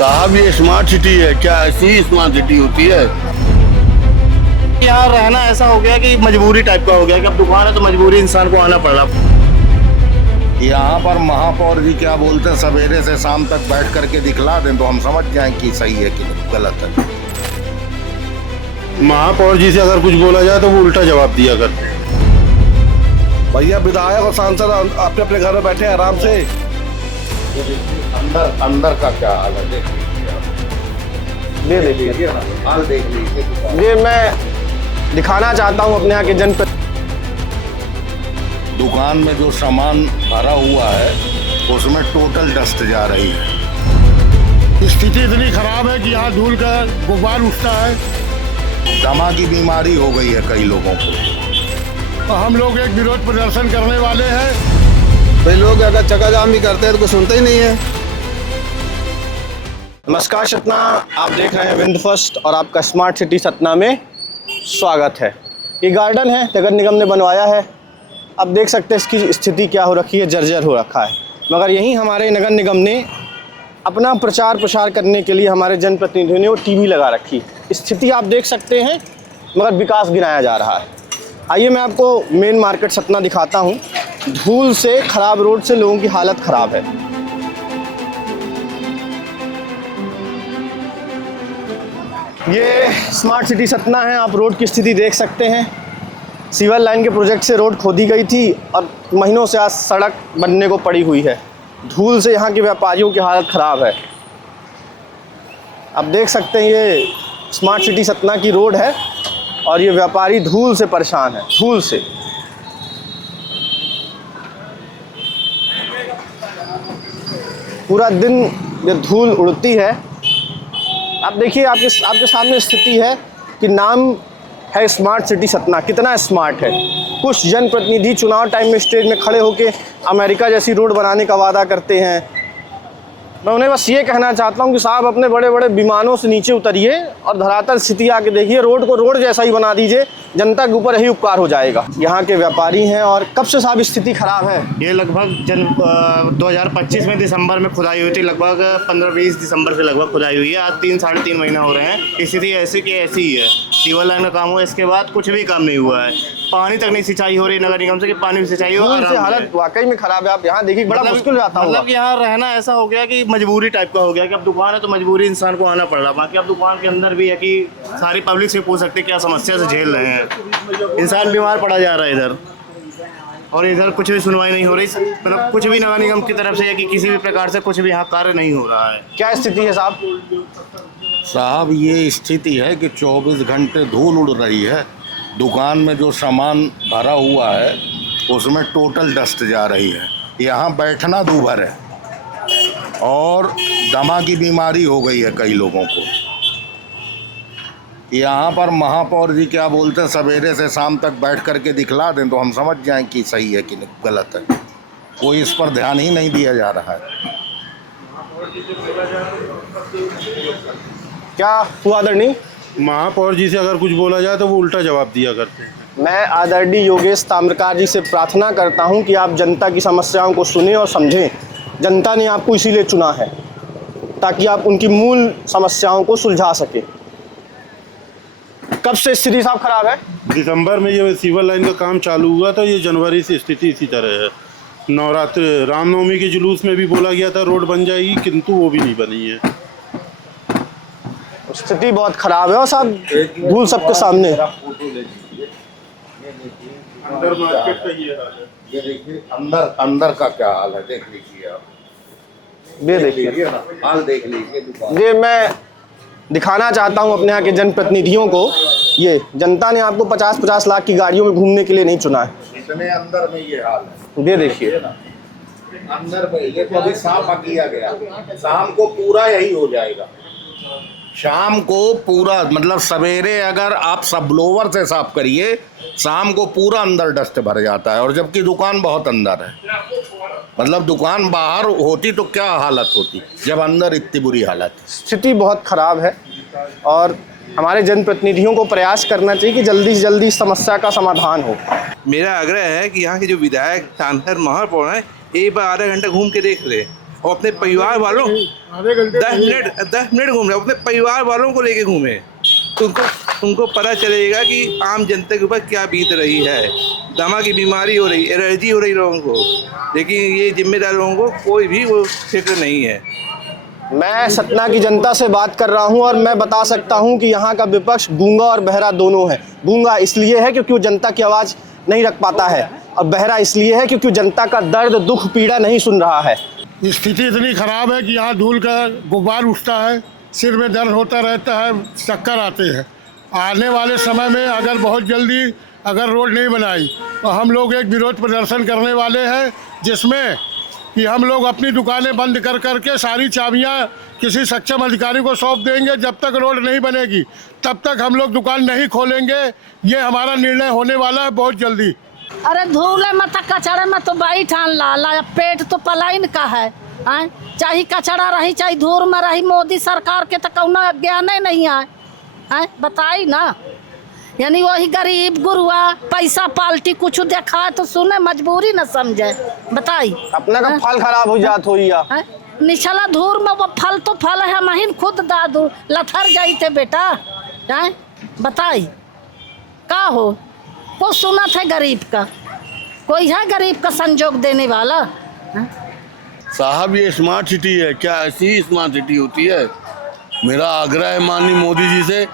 साहब ये smart city है क्या? ऐसी स्मार्ट सिटी होती है? यहाँ रहना ऐसा हो गया कि मजबूरी टाइप का हो गया कि अब दुकान है तो मजबूरी इंसान को आना पड़ रहा। यहाँ पर महापौर जी क्या बोलते हैं, सवेरे से शाम तक बैठ करके दिखला दें तो हम समझ जाएं कि सही है कि गलत है। महापौर जी से अगर कुछ बोला जाए तो वो उल्टा जवाब दिया करते हैं। भैया विधायक और सांसद अपने अपने घर में बैठे हैं आराम से। अंदर अंदर का क्या हाल है देख लीजिए ना, हाल देख लीजिए। ये मैं दिखाना चाहता हूँ अपने यहाँ के जनप्रतिनिधि। दुकान में जो सामान भरा हुआ है उसमें टोटल डस्ट जा रही है। स्थिति इतनी खराब है कि यहाँ धूल का गुब्बार उठता है। दमा की बीमारी हो गई है कई लोगों को। तो हम लोग एक विरोध प्रदर्शन करने वाले हैं। भाई लोग अगर चक्का जाम भी करते हैं तो कुछ सुनते ही नहीं है। नमस्कार सतना, आप देख रहे हैं विंड फर्स्ट और आपका स्मार्ट सिटी सतना में स्वागत है। ये गार्डन है, नगर निगम ने बनवाया है। आप देख सकते हैं इसकी स्थिति क्या हो रखी है, जर्जर हो रखा है। मगर यहीं हमारे नगर निगम ने अपना प्रचार प्रसार करने के लिए हमारे जनप्रतिनिधियों ने वो टीवी लगा रखी। स्थिति आप देख सकते हैं, मगर विकास गिनाया जा रहा है। आइए मैं आपको मेन मार्केट सतना दिखाता हूँ। धूल से, खराब रोड से लोगों की हालत ख़राब है। ये स्मार्ट सिटी सतना है, आप रोड की स्थिति देख सकते हैं। सीवर लाइन के प्रोजेक्ट से रोड खोदी गई थी और महीनों से आज सड़क बनने को पड़ी हुई है। धूल से यहाँ के व्यापारियों की हालत ख़राब है। आप देख सकते हैं ये स्मार्ट सिटी सतना की रोड है और ये व्यापारी धूल से परेशान है, धूल से। पूरा दिन ये धूल उड़ती है। आप देखिए, आपके सामने स्थिति है कि नाम है स्मार्ट सिटी सतना। कितना स्मार्ट है। कुछ जनप्रतिनिधि चुनाव टाइम में स्टेज में खड़े होकर अमेरिका जैसी रोड बनाने का वादा करते हैं। मैं उन्हें बस ये कहना चाहता हूँ कि साहब अपने बड़े बड़े विमानों से नीचे उतरिए और धरातल स्थिति आके देखिए, रोड को रोड जैसा ही बना दीजिए, जनता के ऊपर यही उपकार हो जाएगा। यहाँ के व्यापारी हैं और कब से साहब स्थिति खराब है? ये लगभग 2025 में दिसंबर में खुदाई हुई थी। लगभग 15-20 दिसंबर से लगभग खुदाई हुई है। आज 3-3.5 महीना हो रहे हैं। स्थिति ऐसी की ऐसी ही है। सीवर लाइन का काम हुआ, इसके बाद कुछ भी काम नहीं हुआ है। पानी तक नहीं सिंचाई हो रही नगर निगम से कि पानी की सिंचाई हो। हालत वाकई में खराब है। आप यहाँ देखिए, बड़ा मुश्किल जाता है। मतलब कि यहाँ रहना ऐसा हो गया कि मजबूरी टाइप का हो गया कि अब दुकान है तो मजबूरी इंसान को आना पड़ रहा। बाकी अब दुकान के अंदर भी है कि सारी पब्लिक से पूछ सकते क्या समस्या से झेल रहे हैं। इंसान बीमार पड़ा जा रहा है इधर, और इधर कुछ भी सुनवाई नहीं हो रही। मतलब कुछ भी नगर निगम की तरफ से है कि किसी भी प्रकार से कुछ भी यहाँ कार्य नहीं हो रहा है। क्या स्थिति है साहब? साहब ये स्थिति है कि 24 घंटे धूल उड़ रही है। दुकान में जो सामान भरा हुआ है उसमें टोटल डस्ट जा रही है। यहाँ बैठना दूभर है और दमा की बीमारी हो गई है कई लोगों को। यहाँ पर महापौर जी क्या बोलते हैं, सवेरे से शाम तक बैठ करके दिखला दें तो हम समझ जाएं कि सही है कि गलत है। कोई इस पर ध्यान ही नहीं दिया जा रहा है। क्या हुआ आदरणीय? महापौर जी से अगर कुछ बोला जाए तो वो उल्टा जवाब दिया करते हैं। मैं आदरणीय योगेश ताम्रकार जी से प्रार्थना करता हूं कि आप जनता की समस्याओं को सुनें और समझें। जनता ने आपको इसीलिए चुना है ताकि आप उनकी मूल समस्याओं को सुलझा सकें। कब से स्थिति साहब खराब है? दिसंबर में ये सीवर लाइन का काम चालू हुआ था। ये जनवरी से स्थिति इसी तरह है। नवरात्र रामनवमी के जुलूस में भी बोला गया था रोड बन जाएगी, किंतु वो भी नहीं बनी है। स्थिति बहुत खराब है और साहब धूल सबके सामने। अंदर मार्केट का ये हाल है। ये देखिए अंदर अंदर का क्या हाल है देख लीजिए आप। ये देखिए ना, हाल देख लीजिए। ये मैं दिखाना चाहता हूं अपने यहाँ के जनप्रतिनिधियों को। ये जनता ने आपको 50-50 लाख की गाड़ियों में घूमने के लिए नहीं चुना है। इतने अंदर में ये हाल है। ये देखिए अंदर में ये तो अभी साफ किया गया। शाम को पूरा यही हो जाएगा। शाम को पूरा मतलब सवेरे अगर आप सब ब्लोवर से साफ करिए, शाम को पूरा अंदर डस्ट भर जाता है। और जबकि दुकान बहुत अंदर है। मतलब दुकान बाहर होती तो क्या हालत होती, जब अंदर इतनी बुरी हालत है। स्थिति बहुत खराब है और हमारे जनप्रतिनिधियों को प्रयास करना चाहिए कि जल्दी से जल्दी इस समस्या का समाधान हो। मेरा आग्रह है कि यहाँ के जो विधायक सांसद महापौर हैं, एक बार आधा घंटा घूम के देख ले। और अपने परिवार वालों 10 मिनट घूम रहे, अपने परिवार वालों को लेके घूमे तो उनको पता चलेगा कि आम जनता के ऊपर क्या बीत रही है। दमा की बीमारी हो रही, एलर्जी हो रही लोगों को, लेकिन ये जिम्मेदार लोगों को कोई भी वो फिक्र नहीं है। मैं सतना की जनता से बात कर रहा हूं और मैं बता सकता हूं कि यहाँ का विपक्ष गूंगा और बहरा दोनों है। गूंगा इसलिए है क्योंकि वो जनता की आवाज़ नहीं रख पाता है, और बहरा इसलिए है क्योंकि जनता का दर्द दुख पीड़ा नहीं सुन रहा है। स्थिति इतनी ख़राब है कि यहाँ धूल का गुब्बार उठता है, सिर में दर्द होता रहता है, चक्कर आते हैं। आने वाले समय में अगर बहुत जल्दी अगर रोड नहीं बनाई तो हम लोग एक विरोध प्रदर्शन करने वाले हैं, जिसमें कि हम लोग अपनी दुकानें बंद कर करके सारी चाबियां किसी सक्षम अधिकारी को सौंप देंगे। जब तक रोड नहीं बनेगी तब तक हम लोग दुकान नहीं खोलेंगे। ये हमारा निर्णय होने वाला है बहुत जल्दी। अरे धूले में तो कचड़े में तो बाई ठान ला पेट तो पलाइन का है, चाहे कचड़ा रही चाहे धूल में रही, मोदी सरकार के तो कौनो ज्ञान नहीं है, बताई ना। यानी वही गरीब गुरुआ पैसा पाल्टी कुछ देखा तो सुने मजबूरी न समझे, बताई अपना का फल खराब हो जात हो या निचला धूर में वो फल तो फल है, महीन खुद दादू लथर जाई थे बेटा, बताई का हो को सुना था गरीब का, कोई है गरीब का संजोग देने वाला। साहब ये स्मार्ट सिटी है क्या? ऐसी स्मार्ट सिटी होती है? मेरा आग्रह है माननीय मोदी जी से,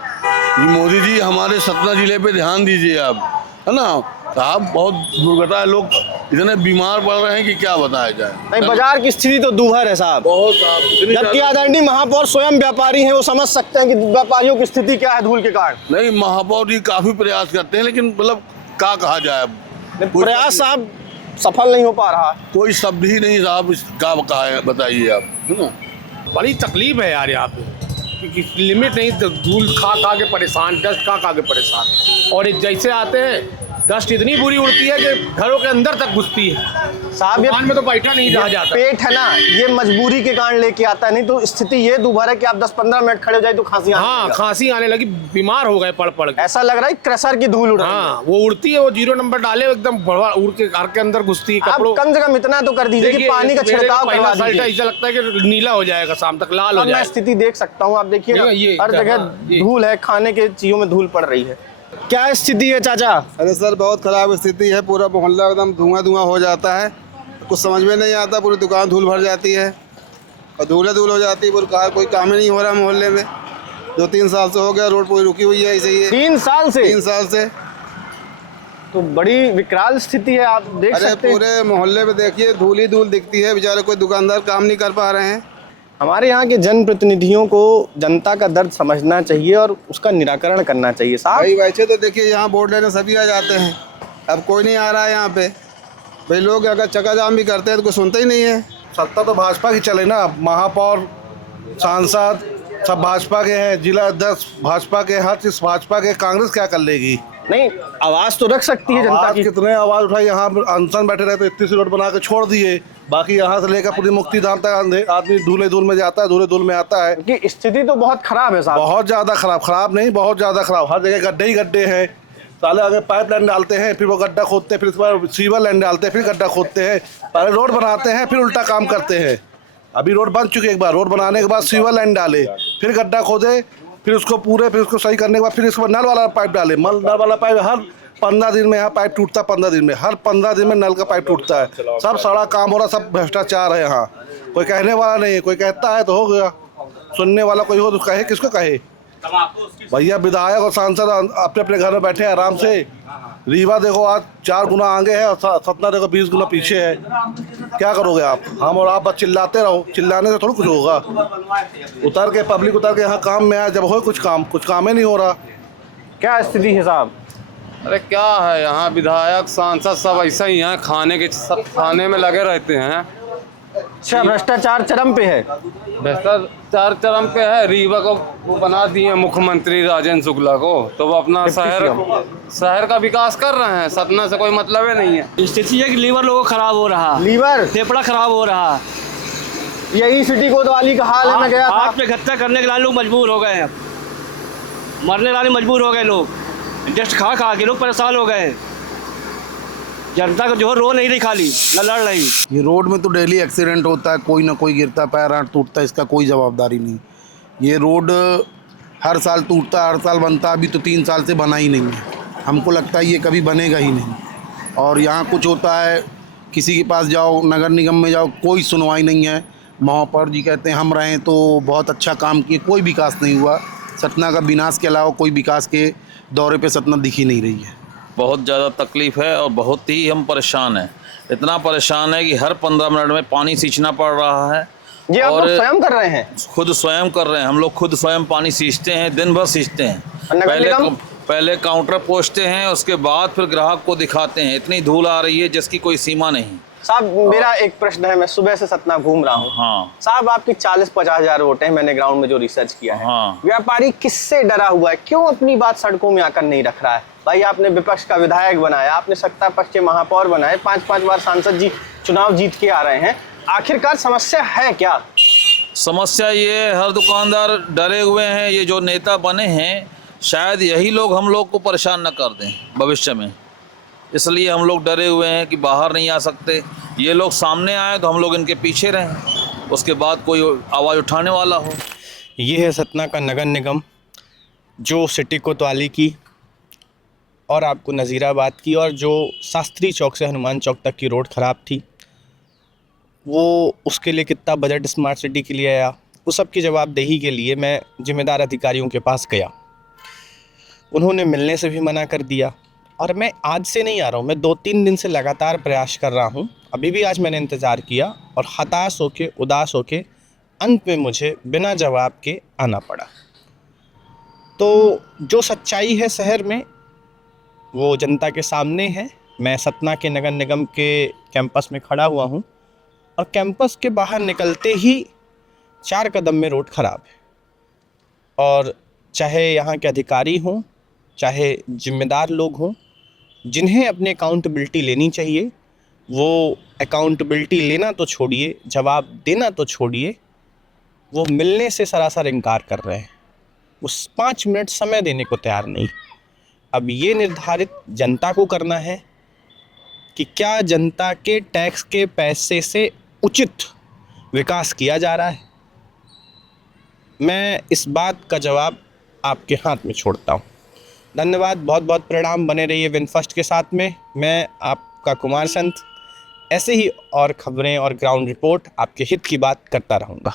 मोदी जी हमारे सतना जिले पे ध्यान दीजिए आप, है ना साहब। बहुत दुर्घटना है, लोग इतने बीमार पड़ रहे हैं कि क्या बताया जाए। नहीं, बाजार की स्थिति तो दूभर है साहब, बहुत साहब। जबकि आदरणीय महापौर स्वयं व्यापारी हैं, वो समझ सकते हैं कि व्यापारियों की स्थिति क्या है धूल के कारण। नहीं, महापौर जी काफी प्रयास करते हैं, लेकिन मतलब क्या कहा जाए, प्रयास साहब सफल नहीं हो पा रहा। कोई शब्द ही नहीं साहब, क्या कहा है बताइए आप, है ना। बड़ी तकलीफ है यार यहाँ पे, लिमिट नहीं, तो धूल खा के परेशान, डस्ट खा के परेशान, और जैसे आते हैं डस्ट इतनी बुरी उड़ती है कि घरों के अंदर तक घुसती है साहब। ये में तो बैठा नहीं रहा जाता। पेट है ना, ये मजबूरी के कारण लेके आता है, नहीं तो स्थिति ये दूभर है कि आप 10-15 मिनट खड़े हो जाए तो खांसी खांसी आने लगी, बीमार हो गए पड़ के। ऐसा लग रहा है क्रशर की धूल उड़ रही है। वो उड़ती है, वो 0 नंबर डाले एकदम उड़ के घर के अंदर घुसती है। आप कम से कम इतना तो कर दीजिए कि पानी का छिड़काव करवा दीजिए। ऐसा लगता है कि नीला हो जाएगा, शाम तक लाल हो जाएगा। मैं स्थिति देख सकता हूँ, आप देखिए हर जगह धूल है, खाने के चीजों में धूल पड़ रही है। क्या स्थिति है चाचा? अरे सर बहुत ख़राब स्थिति है, पूरा मोहल्ला एकदम धुआं हो जाता है, कुछ समझ में नहीं आता, पूरी दुकान धूल भर जाती है और धूल हो जाती है, कोई काम ही नहीं हो रहा मोहल्ले में। 2-3 साल से हो गया, रोड पूरी रुकी हुई है ऐसे ही। 3 साल से? 3 साल से तो बड़ी विकराल स्थिति है, आप देख सकते हैं। पूरे मोहल्ले में देखिए धूल ही धूल दिखती है, बेचारे कोई दुकानदार काम नहीं कर पा रहे हैं। हमारे यहाँ के जनप्रतिनिधियों को जनता का दर्द समझना चाहिए और उसका निराकरण करना चाहिए साहब। भाई वैसे तो देखिए यहाँ वोट लेने सभी आ जाते हैं, अब कोई नहीं आ रहा है यहाँ पे। भाई लोग अगर चक्काजाम भी करते हैं तो कोई सुनते ही नहीं है। सत्ता तो भाजपा की चले ना, महापौर सांसद सब भाजपा के हैं, जिला अध्यक्ष भाजपा के, हर चीज भाजपा के। कांग्रेस क्या कर लेगी? नहीं, आवाज तो रख सकती है जनता की। कितने आवाज उठाई, यहाँ अनशन बैठे रहे तो इतनी सी रोड बना के छोड़ दिए, बाकी यहाँ से लेकर पूरी मुक्ति धाम तक आदमी धूले धूल में जाता है, धूले धूल में आता है। कि स्थिति तो बहुत खराब है साहब, बहुत ज्यादा खराब। खराब नहीं, बहुत ज्यादा खराब। हर जगह गड्ढे ही गड्ढे हैं, साले आगे पाइप लाइन डालते हैं, फिर वो गड्ढा खोदते हैं, फिर उसके बाद सीवर लाइन डालते हैं, फिर गड्ढा खोदते हैं, पहले रोड बनाते हैं, फिर उल्टा काम करते हैं। अभी रोड बन चुके, एक बार रोड बनाने के बाद सीवर लाइन डाले, फिर गड्ढा खोदे, फिर उसको सही करने के बाद फिर इसको नल वाला पाइप डाले। नल वाला पाइप हर 15 दिन में यहाँ पाइप टूटता है, 15 दिन में, हर 15 दिन में नल का पाइप टूटता है। सब सारा काम हो रहा, सब भ्रष्टाचार है यहाँ। कोई कहने वाला नहीं है, कोई कहता है तो हो गया, सुनने वाला कोई हो तो कहे, किसको कहे। भैया विधायक और सांसद अपने अपने घर में बैठे हैं आराम से। रीवा देखो आज 4 गुना आगे है और सतना देखो 20 गुना पीछे है। क्या करोगे आप? हम और आप बस चिल्लाते रहो, चिल्लाने से थोड़ा कुछ होगा। उतर के पब्लिक उतर के यहाँ काम में आए, जब हो कुछ काम ही नहीं हो रहा। क्या स्थिति है साहब? अरे क्या है, यहाँ विधायक सांसद सब ऐसा ही हैं, सब खाने में लगे रहते हैं। अच्छा, भ्रष्टाचार चरम पे है। भ्रष्टाचार चरम पे है। रीवा को वो बना दिए मुख्यमंत्री राजेंद्र शुक्ला को, तो वो अपना शहर का विकास कर रहे हैं, सतना से कोई मतलब ही नहीं है। स्थिति है कि लीवर लोगों का खराब हो रहा, लीवर फेफड़ा खराब हो रहा। यही सिटी कोतवाली का हाल है। मैं गया था, आत्महत्या करने के लिए लोग मजबूर हो गए हैं, मरने वाले मजबूर हो गए लोग, डस्ट खा के लोग परेशान हो गए। जनता को जो रो नहीं रही, खाली न लड़ रही। ये रोड में तो डेली एक्सीडेंट होता है, कोई ना कोई गिरता है, पैर हाथ टूटता है, इसका कोई जवाबदारी नहीं। ये रोड हर साल टूटता है, हर साल बनता है, अभी तो 3 साल से बना ही नहीं है। हमको लगता है ये कभी बनेगा ही नहीं। और यहाँ कुछ होता है, किसी के पास जाओ, नगर निगम में जाओ, कोई सुनवाई नहीं है। महापौर जी कहते हैं हम रहें तो बहुत अच्छा काम किए, कोई विकास नहीं हुआ। सतना का विनाश के अलावा कोई विकास के दौरे पे सतना दिख ही नहीं रही है। बहुत ज़्यादा तकलीफ़ है और बहुत ही हम परेशान हैं। इतना परेशान है कि हर 15 मिनट में पानी सींचना पड़ रहा है। ये आप लोग स्वयं कर रहे हैं? खुद स्वयं कर रहे हैं, हम लोग खुद स्वयं पानी सींचते हैं, दिन भर सींचते हैं। पहले काउंटर पोंछते हैं, उसके बाद फिर ग्राहक को दिखाते हैं। इतनी धूल आ रही है जिसकी कोई सीमा नहीं। साहब मेरा एक प्रश्न है, मैं सुबह से सतना घूम रहा हूँ। हाँ साहब आपकी 40-50 हज़ार वोट हैं, मैंने ग्राउंड में जो रिसर्च किया है। हाँ। व्यापारी किससे डरा हुआ है? क्यों अपनी बात सड़कों में आकर नहीं रख रहा है? भाई आपने विपक्ष का विधायक बनाया, आपने सत्ता पक्ष के महापौर बनाए, 5-5 बार सांसद जी चुनाव जीत के आ रहे हैं। आखिरकार समस्या है क्या? समस्या ये हर दुकानदार डरे हुए हैं। ये जो नेता बने हैं शायद यही लोग हम लोग को परेशान न कर दें भविष्य में, इसलिए हम लोग डरे हुए हैं कि बाहर नहीं आ सकते। ये लोग सामने आए तो हम लोग इनके पीछे रहें, उसके बाद कोई आवाज़ उठाने वाला हो। ये है सतना का नगर निगम जो सिटी कोतवाली की और आपको नज़ीराबाद की और जो शास्त्री चौक से हनुमान चौक तक की रोड ख़राब थी, वो उसके लिए कितना बजट स्मार्ट सिटी के लिए आया, उस सब की जवाबदेही के लिए मैं जिम्मेदार अधिकारियों के पास गया। उन्होंने मिलने से भी मना कर दिया और मैं आज से नहीं आ रहा हूँ, मैं 2-3 दिन से लगातार प्रयास कर रहा हूँ। अभी भी आज मैंने इंतज़ार किया और हताश होके, उदास होके अंत में मुझे बिना जवाब के आना पड़ा। तो जो सच्चाई है शहर में वो जनता के सामने है। मैं सतना के नगर निगम के कैंपस में खड़ा हुआ हूँ और कैंपस के बाहर निकलते ही 4 कदम में रोड ख़राब है। और चाहे यहाँ के अधिकारी हों, चाहे जिम्मेदार लोग हों, जिन्हें अपनी अकाउंटेबिलिटी लेनी चाहिए, वो अकाउंटेबिलिटी लेना तो छोड़िए, जवाब देना तो छोड़िए, वो मिलने से सरासर इनकार कर रहे हैं। उस 5 मिनट समय देने को तैयार नहीं। अब ये निर्धारित जनता को करना है कि क्या जनता के टैक्स के पैसे से उचित विकास किया जा रहा है। मैं इस बात का जवाब आपके हाथ में छोड़ता हूँ। धन्यवाद, बहुत बहुत प्रणाम। बने रहिए विनफर्स्ट के साथ में। मैं आपका कुमार संत ऐसे ही और खबरें और ग्राउंड रिपोर्ट आपके हित की बात करता रहूँगा।